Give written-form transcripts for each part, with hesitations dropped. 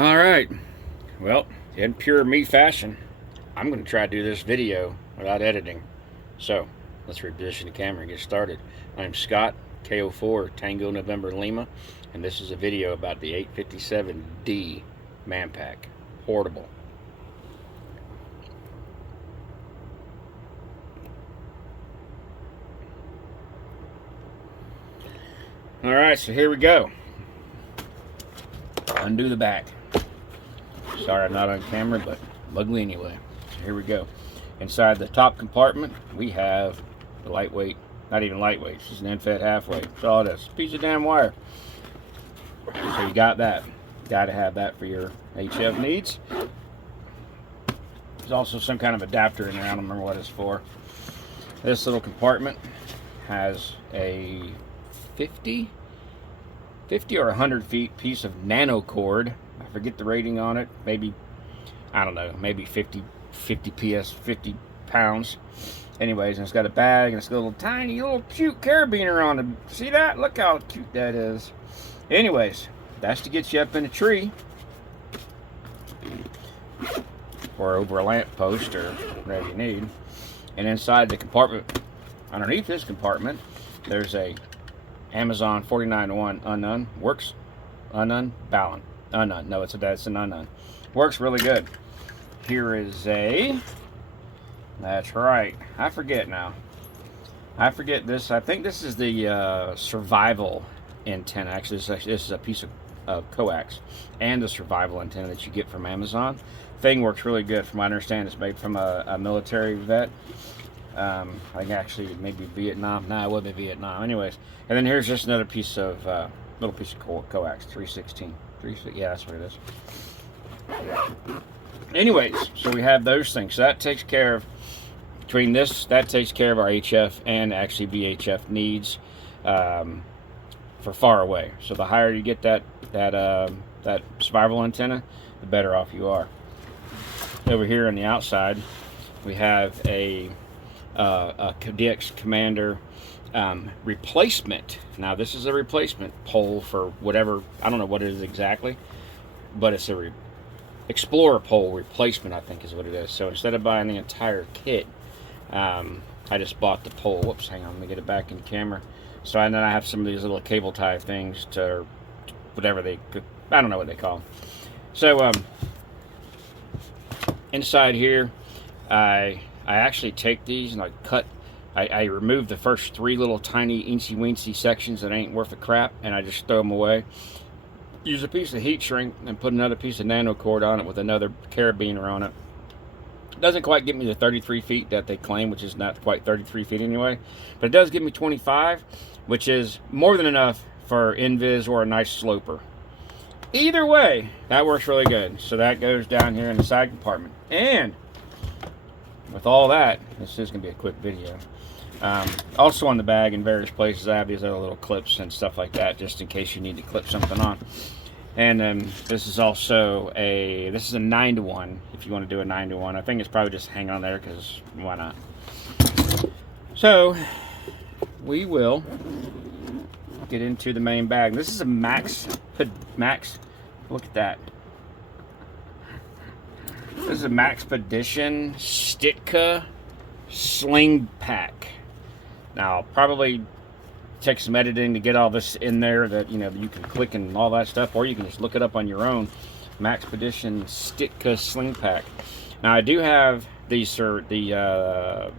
All right. Well, in pure me fashion, I'm going to try to do this video without editing. So, let's reposition the camera and get started. I'm Scott, KO4 Tango November Lima, and this is a video about the 857D Manpack portable. All right, so here we go. Undo the back. Sorry I'm not on camera, but I'm ugly anyway. So here we go. Inside the top compartment, we have the lightweight, not even lightweight, it's just an end-fed half-weight. That's all it is. Piece of damn wire. So you got that. Got to have that for your HF needs. There's also some kind of adapter in there. I don't remember what it's for. This little compartment has a 50 or 100 feet piece of nano cord. I forget the rating on it. Maybe, I don't know, maybe 50 pounds. Anyways, and it's got a bag and it's got a little tiny little cute carabiner on it. See that? Look how cute that is. Anyways, that's to get you up in a tree or over a lamp post or whatever you need. And inside the compartment, underneath this compartment, there's a Amazon 49-to-1 unknown. Works unknown balance. Unknown. No, that's an unknown. Works really good. Here is a, that's right, I forget now. I forget this. I think this is the survival antenna. Actually, this is a piece of coax and the survival antenna that you get from Amazon. Thing works really good. From what I understand, it's made from a military vet. I think actually maybe Vietnam. No, it wasn't Vietnam. Anyways, and then here's just another piece of little piece of coax, 316. Yeah, that's what it is. Anyways, so we have those things. So that takes care of, between this, that takes care of our HF and actually VHF needs for far away. So the higher you get that survival antenna, the better off you are. Over here on the outside, we have a DX Commander replacement. Now this is a replacement pole for whatever, I don't know what it is exactly, but it's a Explorer pole replacement, I think is what it is. So instead of buying the entire kit, I just bought the pole. Whoops, hang on, let me get it back in camera. So and then I have some of these little cable tie things to whatever I don't know what they call them. So inside here, I actually take these and I remove the first three little tiny eensy weensy sections that ain't worth a crap, and I just throw them away. Use a piece of heat shrink and put another piece of nano cord on it with another carabiner on it. Doesn't quite get me the 33 feet that they claim, which is not quite 33 feet anyway, but it does give me 25, which is more than enough for invis or a nice sloper. Either way, that works really good. So that goes down here in the side compartment. And with all that, this is going to be a quick video. Also on the bag in various places, I have these other little clips and stuff like that, just in case you need to clip something on. And this is also this is a 9-to-1, if you want to do a 9-to-1. I think it's probably just hanging on there, because why not? So, we will get into the main bag. This is a Max, look at that. This is a Maxpedition Sitka Gearslinger. Now, probably take some editing to get all this in there that, you know, you can click and all that stuff, or you can just look it up on your own. Maxpedition Sitka Gearslinger. Now, I do have these, the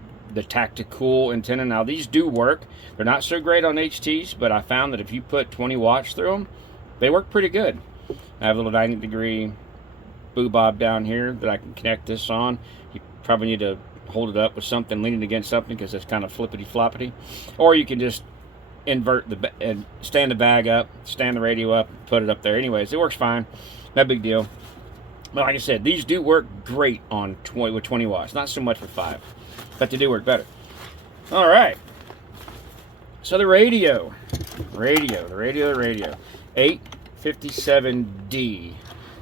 tactical antenna. Now, these do work. They're not so great on HTs, but I found that if you put 20 watts through them, they work pretty good. I have a little 90-degree boo bob down here that I can connect this on. You probably need to hold it up with something, lean it against something, because it's kind of flippity floppity. Or you can just invert and stand the bag up, stand the radio up, put it up there. Anyways, it works fine, no big deal. But like I said, these do work great on 20 watts, not so much with 5, but they do work better. All right, so the radio 857D.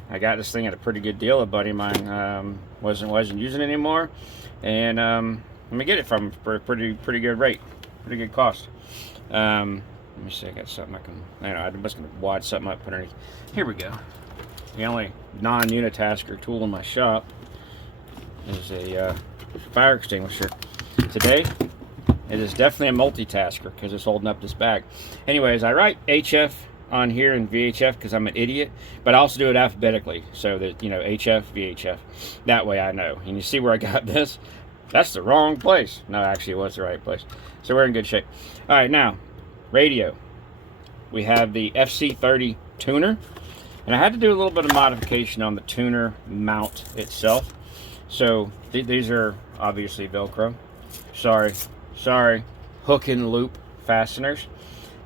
I got this thing at a pretty good deal. A buddy of mine wasn't using it anymore, and let me get it from for a pretty good rate, pretty good cost. Let me see, I got something I can, I'm just gonna wad something up underneath. Here we go. the only non-unitasker tool in my shop is a fire extinguisher. Today, it is definitely a multitasker because it's holding up this bag. Anyways, I write HF on here and VHF because I'm an idiot, but I also do it alphabetically so that, you know, HF, VHF. That way I know. And you see where I got this? That's the wrong place. No, actually it was the right place. So we're in good shape. All right, now, radio. We have the FC30 tuner. And I had to do a little bit of modification on the tuner mount itself. So these are obviously Velcro. Sorry, hook and loop fasteners.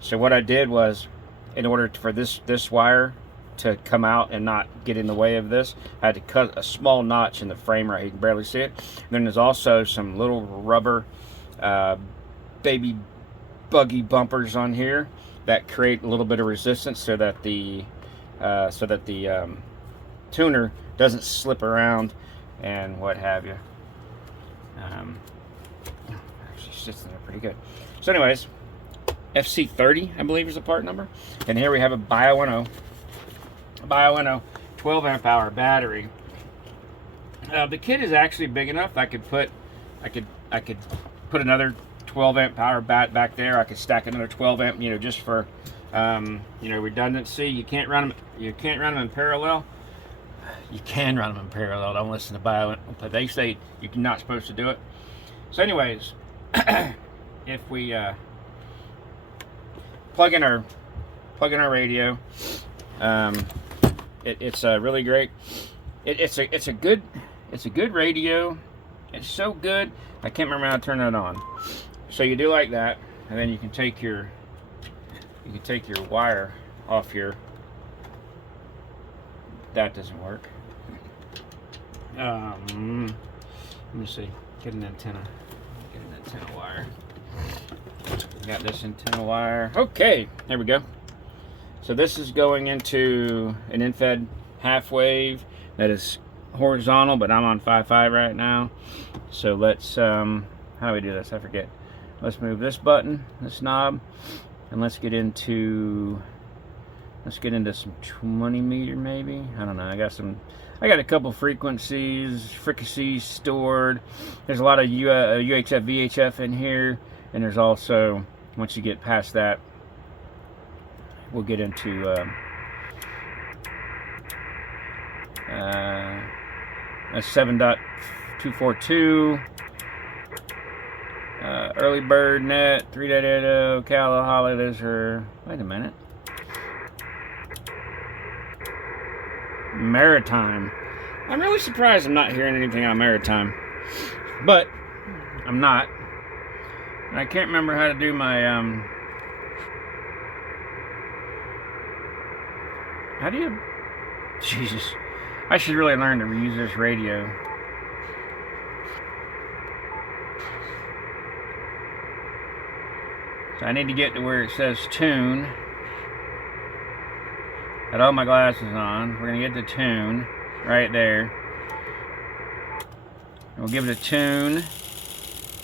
So what I did was, in order for this wire to come out and not get in the way of this, I had to cut a small notch in the frame right here. You can barely see it. And then there's also some little rubber baby buggy bumpers on here that create a little bit of resistance so that the tuner doesn't slip around and what have you. Actually sits in there pretty good. So anyways, FC30 I believe is the part number, and here we have a bioenno 12 amp hour battery. The kit is actually big enough. I could put another 12 amp power back there. I could stack another 12 amp, you know, just for redundancy. You can't run them in parallel. You can run them in parallel. Don't listen to bioenno, but they say you're not supposed to do it. So anyways, if we plug in our radio, it's really great. It's a good radio. It's so good. I can't remember how to turn it on. So you do like that, and then you can take your wire off here. That doesn't work. Let me see. Get an antenna. Get an antenna wire. Got this antenna wire. Okay, there we go. So this is going into an infed half wave that is horizontal, but I'm on 5.5 right now. So let's how do we do this? I forget. Let's move this button, this knob, and let's get into some 20 meter maybe. I don't know. I got a couple frequencies stored. There's a lot of UHF, VHF in here, and there's also, once you get past that, we'll get into a 7.242 early bird net 3.0 Kalahari. There's her. Wait a minute. Maritime. I'm really surprised I'm not hearing anything on maritime, but I'm not. And I can't remember how to do my how do you? Jesus, I should really learn to reuse this radio. So I need to get to where it says tune. Got all my glasses on. We're gonna get to tune right there. We'll give it a tune.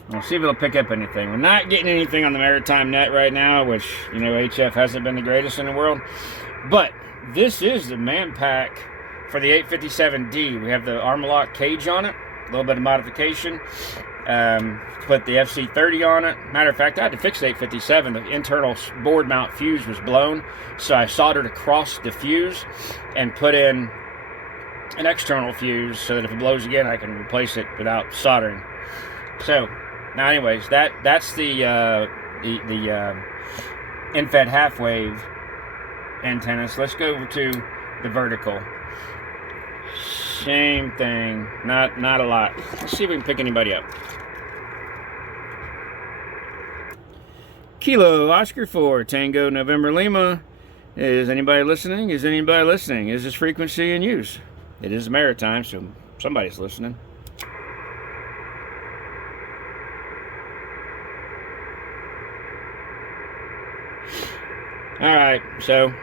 We'll see if it'll pick up anything. We're not getting anything on the maritime net right now, which, you know, HF hasn't been the greatest in the world. But this is the Manpack for the 857D. We have the Armoloq Cage on it. A little bit of modification. Put the FC30 on it. Matter of fact, I had to fix the 857. The internal board mount fuse was blown, so I soldered across the fuse and put in an external fuse so that if it blows again, I can replace it without soldering. So now, anyways, that's the infed half wave antenna. So let's go over to the vertical. Same thing. Not a lot. Let's see if we can pick anybody up. Kilo Oscar 4 Tango November Lima. Is anybody listening? Is anybody listening? Is this frequency in use? It is maritime, so somebody's listening. All right, so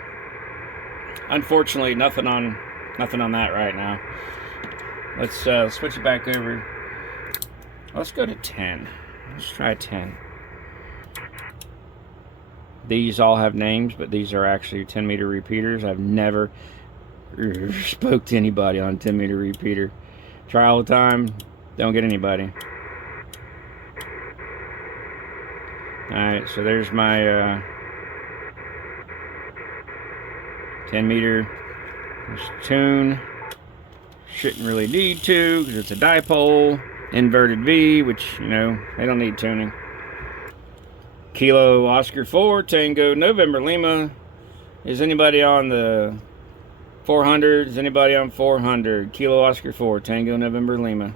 unfortunately, nothing on that right now. Let's switch it back over. Let's go to 10. Let's try 10. These all have names, but these are actually 10 meter repeaters. I've never or spoke to anybody on 10-meter repeater. Try all the time, don't get anybody. Alright, so there's my 10-meter tune. Shouldn't really need to because it's a dipole. Inverted V, which, you know, they don't need tuning. Kilo Oscar 4, Tango November Lima. Is anybody on the 400? Is anybody on 400? Kilo Oscar 4, Tango November Lima.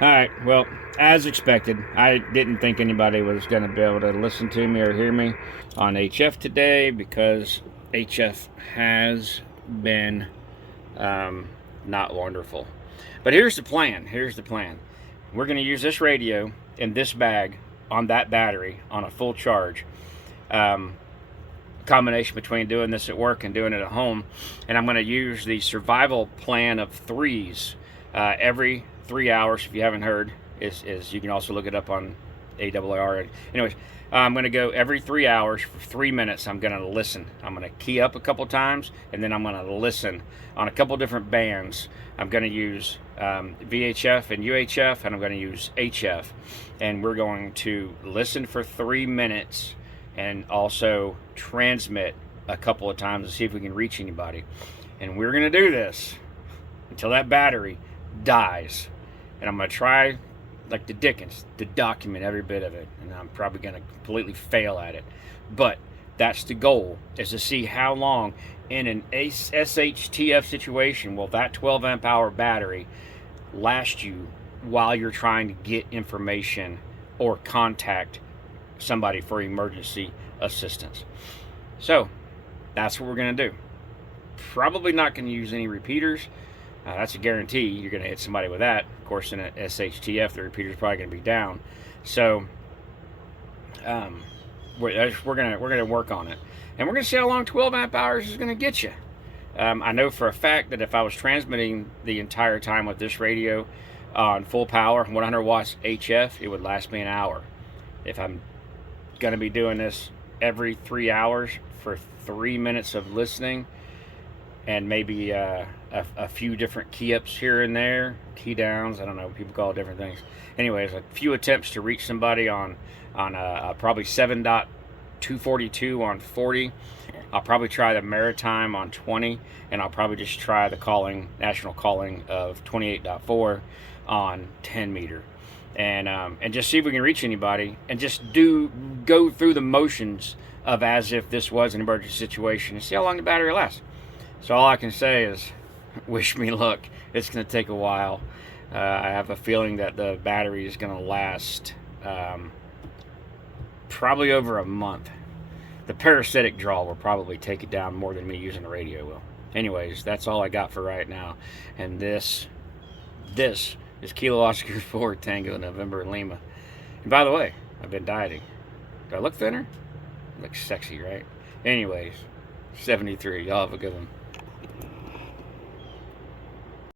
Alright, well, as expected, I didn't think anybody was going to be able to listen to me or hear me on HF today because HF has been not wonderful. But here's the plan. Here's the plan. We're going to use this radio in this bag on that battery on a full charge. Combination between doing this at work and doing it at home. And I'm going to use the survival plan of 3s every 3 hours. If you haven't heard, is you can also look it up on ARR. Anyways, I'm going to go every 3 hours for 3 minutes. I'm going to listen. I'm going to key up a couple times, and then I'm going to listen on a couple different bands. I'm going to use VHF and UHF, and I'm going to use HF. And we're going to listen for 3 minutes and also transmit a couple of times to see if we can reach anybody. And we're going to do this until that battery dies. And I'm going to try, like the Dickens, to document every bit of it. And I'm probably going to completely fail at it. But that's the goal, is to see how long in an SHTF situation will that 12 amp hour battery last you while you're trying to get information or contact somebody for emergency assistance. So that's what we're going to do. Probably not going to use any repeaters. That's a guarantee. You're going to hit somebody with that. Of course, in a SHTF, the repeater's probably going to be down. So we're going to work on it, and we're going to see how long 12 amp hours is going to get you. I know for a fact that if I was transmitting the entire time with this radio on full power, 100 watts HF, it would last me an hour. If I'm going to be doing this every 3 hours for 3 minutes of listening, and maybe a few different key ups here and there, key downs, I don't know, people call it different things. Anyways, a few attempts to reach somebody on probably 7.242 on 40. I'll probably try the maritime on 20, and I'll probably just try the national calling of 28.4 on 10 meter. And just see if we can reach anybody, and just go through the motions of as if this was an emergency situation, and see how long the battery lasts. So all I can say is, wish me luck. It's going to take a while. I have a feeling that the battery is going to last probably over a month. The parasitic draw will probably take it down more than me using the radio will. Anyways, that's all I got for right now. And this is Kilo Oscar 4 Tango November Lima. And by the way, I've been dieting. Do I look thinner? I look sexy, right? Anyways, 73. Y'all have a good one.